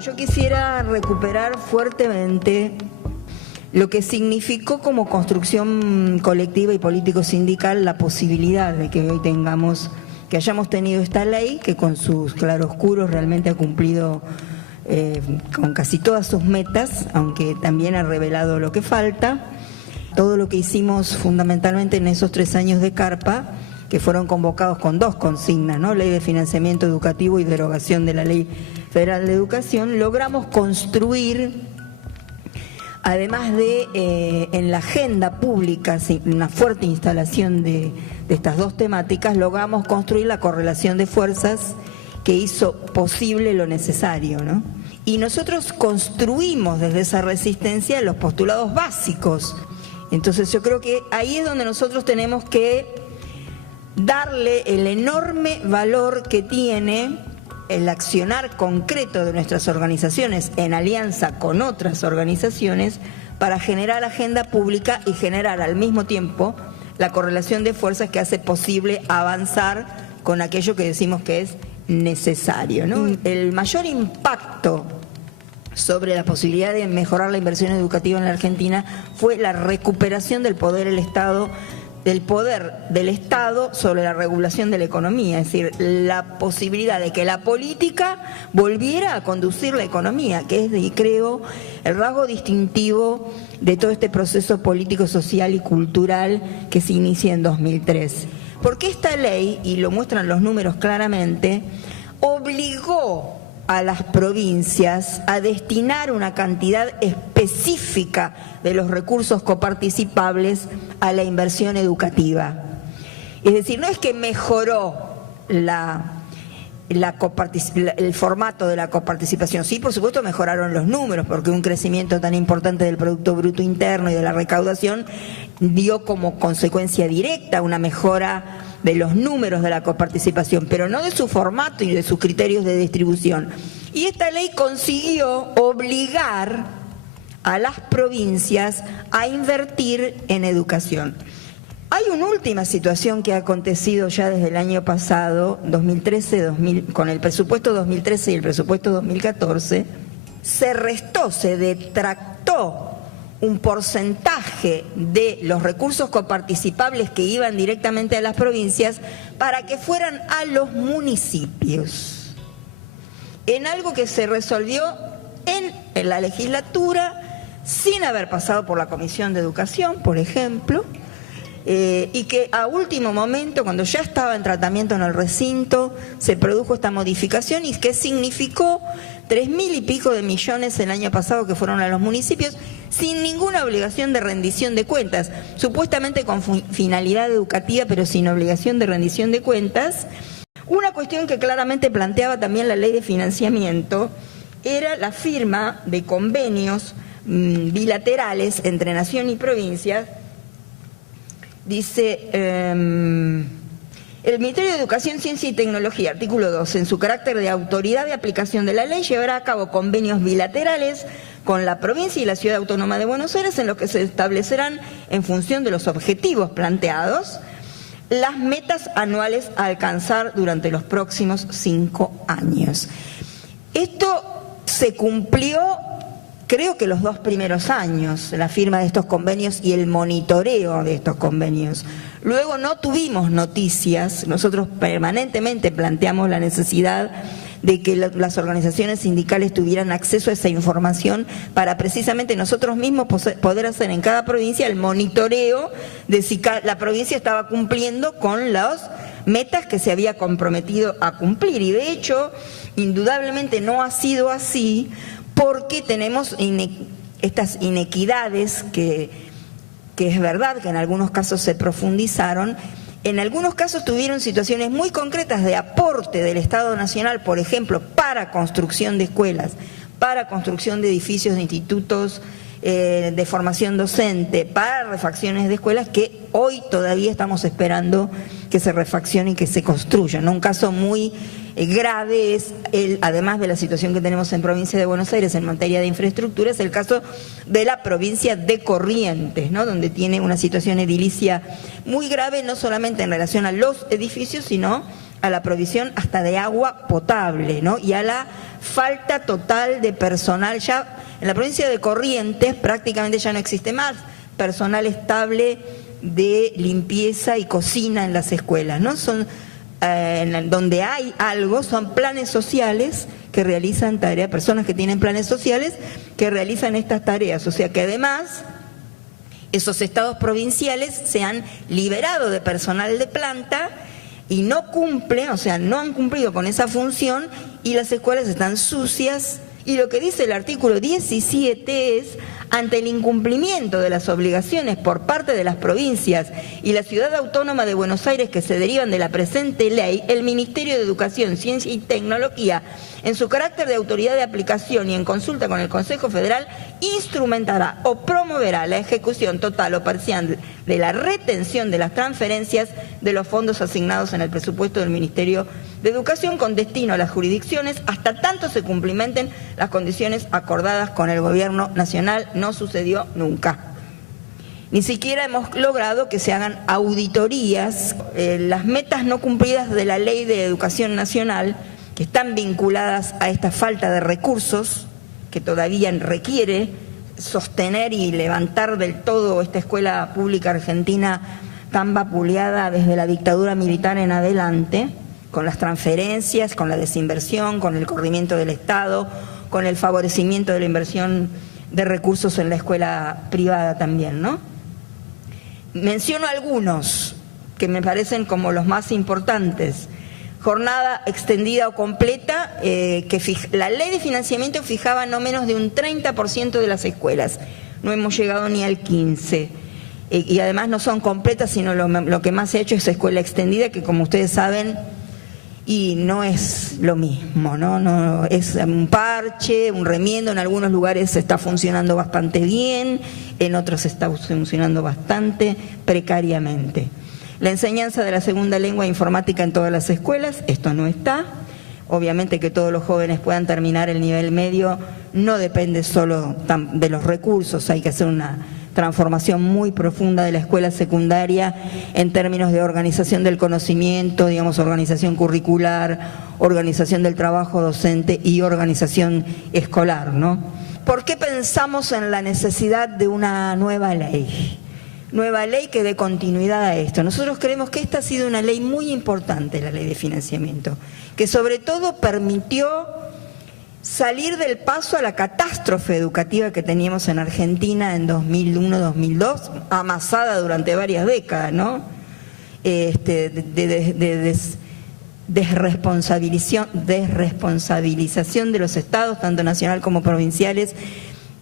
Yo quisiera recuperar fuertemente lo que significó como construcción colectiva y político-sindical la posibilidad de que hoy tengamos, que hayamos tenido esta ley que con sus claroscuros realmente ha cumplido con casi todas sus metas, aunque también ha revelado lo que falta. Todo lo que hicimos fundamentalmente en esos 3 años de carpa, que fueron convocados con 2 consignas, ¿no? Ley de financiamiento educativo y derogación de la Ley Federal de Educación, logramos construir, además de en la agenda pública, una fuerte instalación de estas 2 temáticas, logramos construir la correlación de fuerzas que hizo posible lo necesario, ¿no? Y nosotros construimos desde esa resistencia los postulados básicos. Entonces yo creo que ahí es donde nosotros tenemos que darle el enorme valor que tiene el accionar concreto de nuestras organizaciones en alianza con otras organizaciones para generar agenda pública y generar al mismo tiempo la correlación de fuerzas que hace posible avanzar con aquello que decimos que es necesario, ¿no? El mayor impacto sobre la posibilidad de mejorar la inversión educativa en la Argentina fue la recuperación del poder del Estado sobre la regulación de la economía, es decir, la posibilidad de que la política volviera a conducir la economía, que es, creo, el rasgo distintivo de todo este proceso político, social y cultural que se inicia en 2003. Porque esta ley, y lo muestran los números claramente, obligó a las provincias a destinar una cantidad específica de los recursos coparticipables a la inversión educativa. Es decir, no es que mejoró el formato de la coparticipación. Sí, por supuesto, mejoraron los números, porque un crecimiento tan importante del Producto Bruto Interno y de la recaudación dio como consecuencia directa una mejora de los números de la coparticipación, pero no de su formato y de sus criterios de distribución. Y esta ley consiguió obligar a las provincias a invertir en educación. Hay una última situación que ha acontecido ya desde el año pasado, 2013, con el presupuesto 2013 y el presupuesto 2014, se detractó un porcentaje de los recursos coparticipables que iban directamente a las provincias para que fueran a los municipios, en algo que se resolvió en la legislatura sin haber pasado por la Comisión de Educación, por ejemplo, y que a último momento, cuando ya estaba en tratamiento en el recinto, se produjo esta modificación y que significó 3.000 y pico de millones el año pasado que fueron a los municipios sin ninguna obligación de rendición de cuentas, supuestamente con finalidad educativa pero sin obligación de rendición de cuentas. Una cuestión que claramente planteaba también la ley de financiamiento era la firma de convenios bilaterales entre nación y provincias. Dice, el Ministerio de Educación, Ciencia y Tecnología, artículo 2, en su carácter de autoridad de aplicación de la ley, llevará a cabo convenios bilaterales con la provincia y la Ciudad Autónoma de Buenos Aires, en los que se establecerán, en función de los objetivos planteados, las metas anuales a alcanzar durante los próximos 5 años. Esto se cumplió, creo que los 2 primeros años, la firma de estos convenios y el monitoreo de estos convenios. Luego no tuvimos noticias, nosotros permanentemente planteamos la necesidad de que las organizaciones sindicales tuvieran acceso a esa información para precisamente nosotros mismos poder hacer en cada provincia el monitoreo de si la provincia estaba cumpliendo con las metas que se había comprometido a cumplir. Y de hecho, indudablemente no ha sido así, porque tenemos estas inequidades que es verdad que en algunos casos se profundizaron. En algunos casos tuvieron situaciones muy concretas de aporte del Estado Nacional, por ejemplo, para construcción de escuelas, para construcción de edificios de institutos de formación docente, para refacciones de escuelas que hoy todavía estamos esperando que se refaccionen y que se construyan, ¿no? Un caso muy grave es, además de la situación que tenemos en provincia de Buenos Aires en materia de infraestructura, es el caso de la provincia de Corrientes, ¿no? Donde tiene una situación edilicia muy grave, no solamente en relación a los edificios, sino a la provisión hasta de agua potable, ¿no? Y a la falta total de personal. Ya en la provincia de Corrientes prácticamente ya no existe más personal estable de limpieza y cocina en las escuelas, ¿no? Son donde hay algo, son planes sociales que realizan tareas, personas que tienen planes sociales que realizan estas tareas, o sea que además esos estados provinciales se han liberado de personal de planta y no cumplen, o sea, no han cumplido con esa función y las escuelas están sucias. Y lo que dice el artículo 17 es, ante el incumplimiento de las obligaciones por parte de las provincias y la Ciudad Autónoma de Buenos Aires que se derivan de la presente ley, el Ministerio de Educación, Ciencia y Tecnología, en su carácter de autoridad de aplicación y en consulta con el Consejo Federal, instrumentará o promoverá la ejecución total o parcial de la retención de las transferencias de los fondos asignados en el presupuesto del Ministerio de Educación con destino a las jurisdicciones hasta tanto se cumplimenten las condiciones acordadas con el Gobierno Nacional. No sucedió nunca. Ni siquiera hemos logrado que se hagan auditorías. Las metas no cumplidas de la Ley de Educación Nacional, que están vinculadas a esta falta de recursos, que todavía requiere sostener y levantar del todo esta escuela pública argentina tan vapuleada desde la dictadura militar en adelante, con las transferencias, con la desinversión, con el corrimiento del Estado, con el favorecimiento de la inversión de recursos en la escuela privada también, ¿no? Menciono algunos que me parecen como los más importantes. Jornada extendida o completa, la ley de financiamiento fijaba no menos de un 30% de las escuelas, no hemos llegado ni al 15%. Y además no son completas, sino lo que más se ha hecho es escuela extendida, que como ustedes saben, y no es lo mismo, ¿no? No es un parche, un remiendo, en algunos lugares está funcionando bastante bien, en otros está funcionando bastante precariamente. La enseñanza de la segunda lengua informática en todas las escuelas, esto no está. Obviamente que todos los jóvenes puedan terminar el nivel medio no depende solo de los recursos, hay que hacer una transformación muy profunda de la escuela secundaria en términos de organización del conocimiento, digamos, organización curricular, organización del trabajo docente y organización escolar, ¿no? ¿Por qué pensamos en la necesidad de una nueva ley? Nueva ley que dé continuidad a esto. Nosotros creemos que esta ha sido una ley muy importante, la ley de financiamiento, que sobre todo permitió salir del paso a la catástrofe educativa que teníamos en Argentina en 2001-2002, amasada durante varias décadas, ¿no? Desresponsabilización de los estados, tanto nacional como provinciales,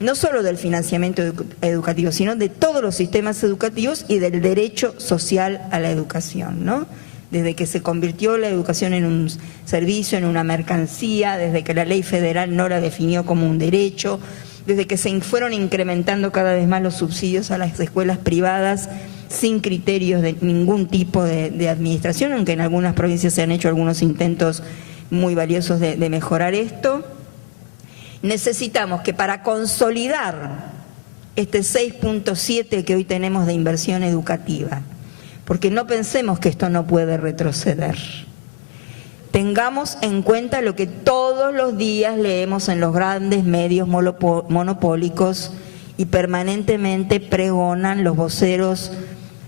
no solo del financiamiento educativo, sino de todos los sistemas educativos y del derecho social a la educación, ¿no? Desde que se convirtió la educación en un servicio, en una mercancía, desde que la ley federal no la definió como un derecho, desde que se fueron incrementando cada vez más los subsidios a las escuelas privadas sin criterios de ningún tipo de administración, aunque en algunas provincias se han hecho algunos intentos muy valiosos de mejorar esto. Necesitamos que para consolidar este 6.7 que hoy tenemos de inversión educativa, porque no pensemos que esto no puede retroceder. Tengamos en cuenta lo que todos los días leemos en los grandes medios monopólicos y permanentemente pregonan los voceros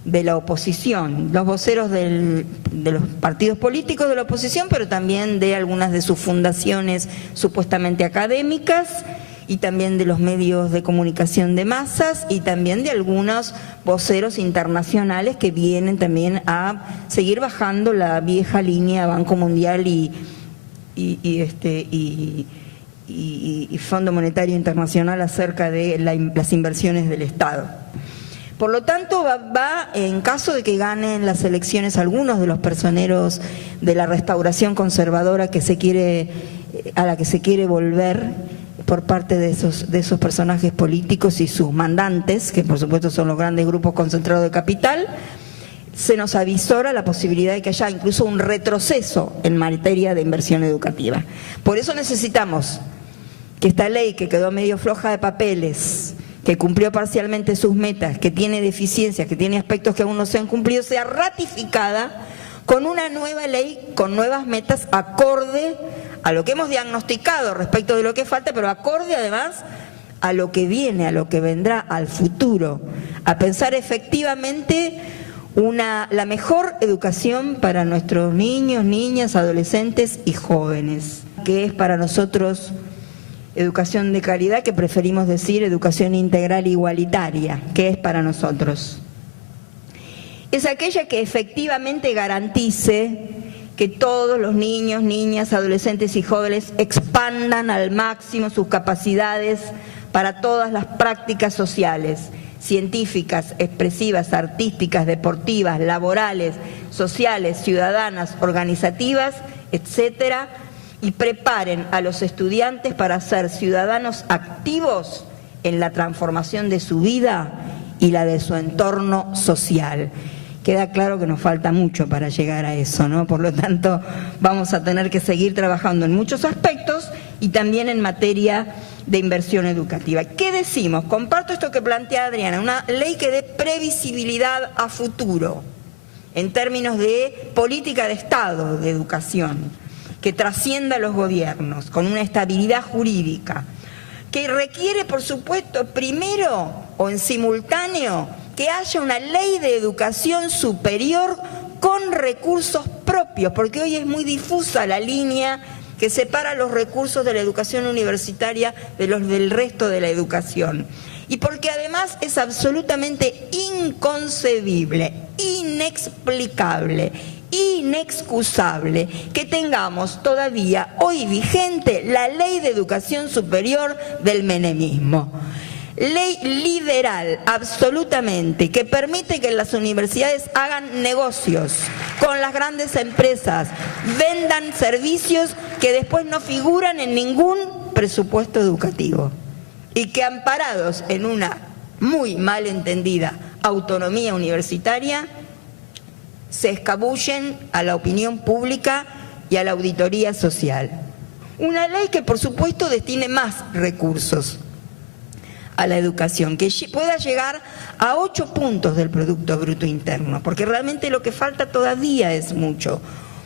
de la oposición, los voceros de los partidos políticos de la oposición, pero también de algunas de sus fundaciones supuestamente académicas, y también de los medios de comunicación de masas y también de algunos voceros internacionales que vienen también a seguir bajando la vieja línea Banco Mundial y Fondo Monetario Internacional acerca de las inversiones del Estado. Por lo tanto, va en caso de que ganen las elecciones algunos de los personeros de la restauración conservadora a la que se quiere volver por parte de esos personajes políticos y sus mandantes, que por supuesto son los grandes grupos concentrados de capital, se nos avisora la posibilidad de que haya incluso un retroceso en materia de inversión educativa. Por eso necesitamos que esta ley, que quedó medio floja de papeles, que cumplió parcialmente sus metas, que tiene deficiencias, que tiene aspectos que aún no se han cumplido, sea ratificada con una nueva ley, con nuevas metas acorde a lo que hemos diagnosticado respecto de lo que falta, pero acorde además a lo que viene, a lo que vendrá, al futuro, a pensar efectivamente la mejor educación para nuestros niños, niñas, adolescentes y jóvenes, que es para nosotros educación de calidad, que preferimos decir educación integral igualitaria, que es para nosotros. Es aquella que efectivamente garantice que todos los niños, niñas, adolescentes y jóvenes expandan al máximo sus capacidades para todas las prácticas sociales, científicas, expresivas, artísticas, deportivas, laborales, sociales, ciudadanas, organizativas, etcétera, y preparen a los estudiantes para ser ciudadanos activos en la transformación de su vida y la de su entorno social. Queda claro que nos falta mucho para llegar a eso, ¿no? Por lo tanto, vamos a tener que seguir trabajando en muchos aspectos y también en materia de inversión educativa. ¿Qué decimos? Comparto esto que plantea Adriana, una ley que dé previsibilidad a futuro en términos de política de Estado de educación, que trascienda los gobiernos, con una estabilidad jurídica, que requiere, por supuesto, primero o en simultáneo, que haya una ley de educación superior con recursos propios, porque hoy es muy difusa la línea que separa los recursos de la educación universitaria de los del resto de la educación. Y porque además es absolutamente inconcebible, inexplicable, inexcusable que tengamos todavía hoy vigente la Ley de Educación Superior del menemismo. Ley liberal, absolutamente, que permite que las universidades hagan negocios con las grandes empresas, vendan servicios que después no figuran en ningún presupuesto educativo y que, amparados en una muy mal entendida autonomía universitaria, se escabullen a la opinión pública y a la auditoría social. Una ley que, por supuesto, destine más recursos a la educación, que pueda llegar a 8 puntos del Producto Bruto Interno, porque realmente lo que falta todavía es mucho.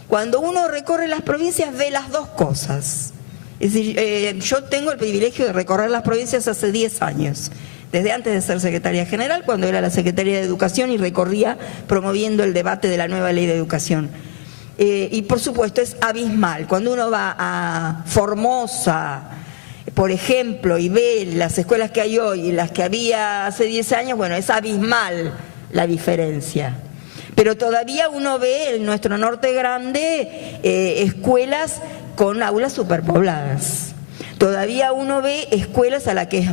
Cuando uno recorre las provincias ve las dos cosas. Es decir, yo tengo el privilegio de recorrer las provincias hace 10 años, desde antes de ser secretaria general, cuando era la secretaria de Educación y recorría promoviendo el debate de la nueva ley de educación. Y por supuesto es abismal. Cuando uno va a Formosa, por ejemplo, y ve las escuelas que hay hoy y las que había hace 10 años, bueno, es abismal la diferencia. Pero todavía uno ve en nuestro norte grande escuelas con aulas superpobladas. Todavía uno ve escuelas a las que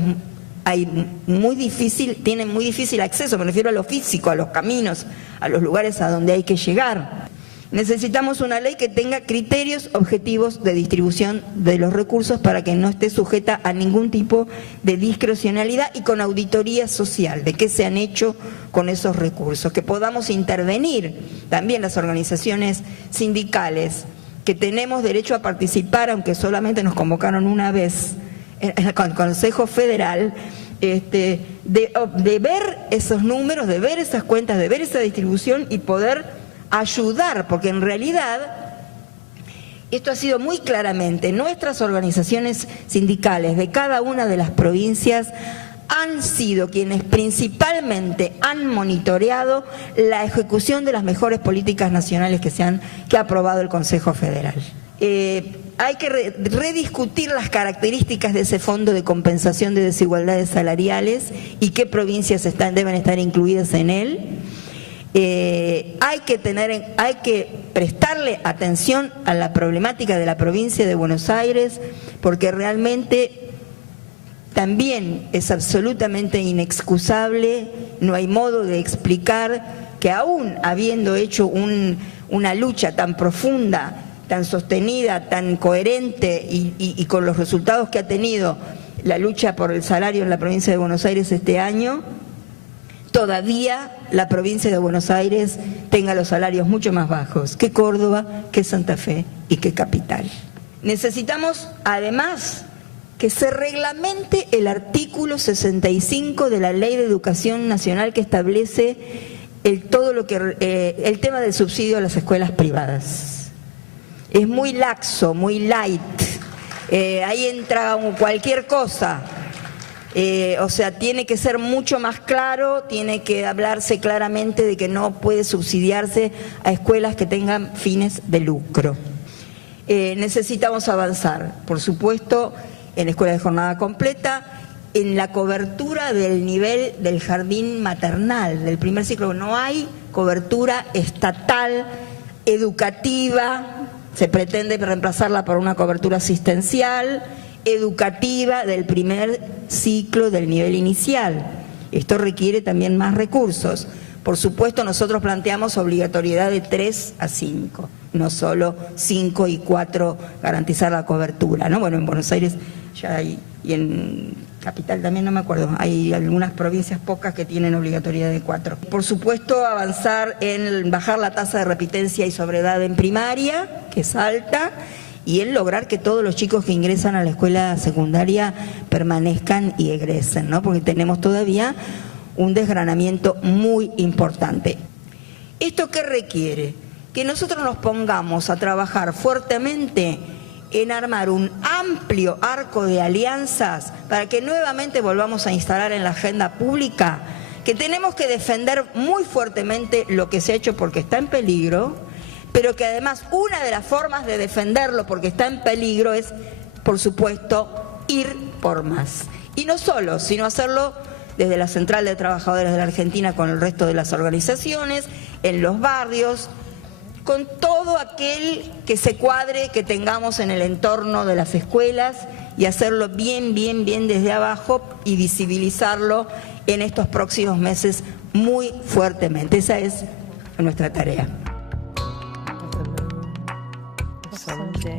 tienen muy difícil acceso, me refiero a lo físico, a los caminos, a los lugares a donde hay que llegar. Necesitamos una ley que tenga criterios objetivos de distribución de los recursos para que no esté sujeta a ningún tipo de discrecionalidad y con auditoría social de qué se han hecho con esos recursos, que podamos intervenir también las organizaciones sindicales, que tenemos derecho a participar, aunque solamente nos convocaron una vez en el Consejo Federal, de ver esos números, de ver esas cuentas, de ver esa distribución y poder ayudar, porque en realidad esto ha sido muy claramente, nuestras organizaciones sindicales de cada una de las provincias han sido quienes principalmente han monitoreado la ejecución de las mejores políticas nacionales que ha aprobado el Consejo Federal. Hay que rediscutir las características de ese fondo de compensación de desigualdades salariales y qué provincias deben estar incluidas en él. Hay que prestarle atención a la problemática de la provincia de Buenos Aires, porque realmente también es absolutamente inexcusable, no hay modo de explicar que aún habiendo hecho una lucha tan profunda, tan sostenida, tan coherente y con los resultados que ha tenido la lucha por el salario en la provincia de Buenos Aires este año, todavía la provincia de Buenos Aires tenga los salarios mucho más bajos que Córdoba, que Santa Fe y que Capital. Necesitamos además que se reglamente el artículo 65 de la Ley de Educación Nacional que establece el tema del subsidio a las escuelas privadas. Es muy laxo, muy light. Ahí entra cualquier cosa. O sea, tiene que ser mucho más claro, tiene que hablarse claramente de que no puede subsidiarse a escuelas que tengan fines de lucro. Necesitamos avanzar, por supuesto, en escuelas de jornada completa, en la cobertura del nivel del jardín maternal, del primer ciclo. No hay cobertura estatal, educativa, se pretende reemplazarla por una cobertura asistencial, educativa del primer ciclo del nivel inicial. Esto requiere también más recursos. Por supuesto, nosotros planteamos obligatoriedad de 3 a 5, no solo 5 y 4 garantizar la cobertura, ¿no? Bueno, en Buenos Aires ya hay, y en Capital también, no me acuerdo, hay algunas provincias pocas que tienen obligatoriedad de 4. Por supuesto, avanzar en bajar la tasa de repitencia y sobreedad en primaria, que es alta, y en lograr que todos los chicos que ingresan a la escuela secundaria permanezcan y egresen, ¿no? Porque tenemos todavía un desgranamiento muy importante. ¿Esto qué requiere? Que nosotros nos pongamos a trabajar fuertemente en armar un amplio arco de alianzas para que nuevamente volvamos a instalar en la agenda pública que tenemos que defender muy fuertemente lo que se ha hecho porque está en peligro, pero que además una de las formas de defenderlo porque está en peligro es, por supuesto, ir por más. Y no solo, sino hacerlo desde la Central de Trabajadores de la Argentina con el resto de las organizaciones, en los barrios, con todo aquel que se cuadre que tengamos en el entorno de las escuelas y hacerlo bien desde abajo y visibilizarlo en estos próximos meses muy fuertemente. Esa es nuestra tarea. Someday